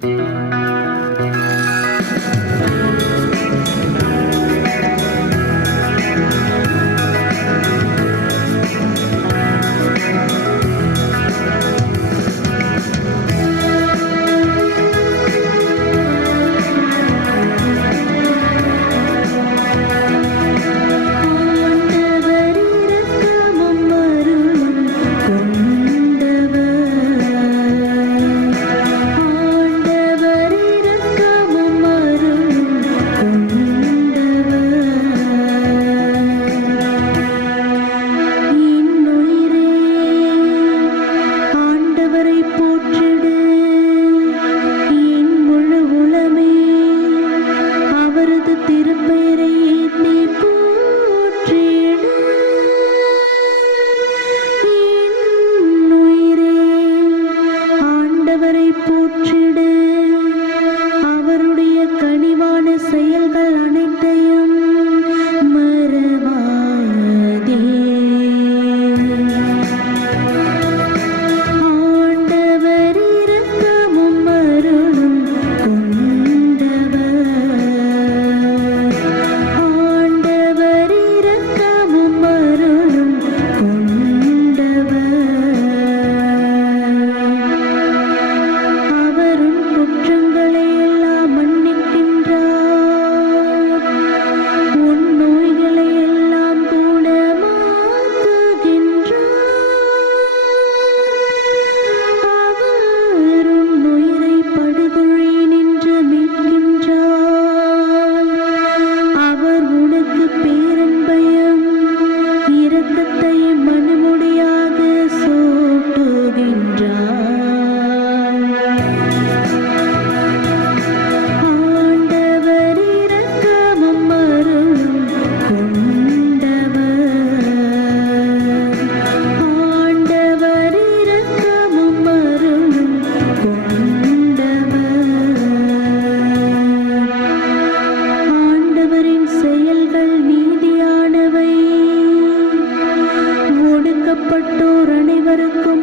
Thank பறக்கும்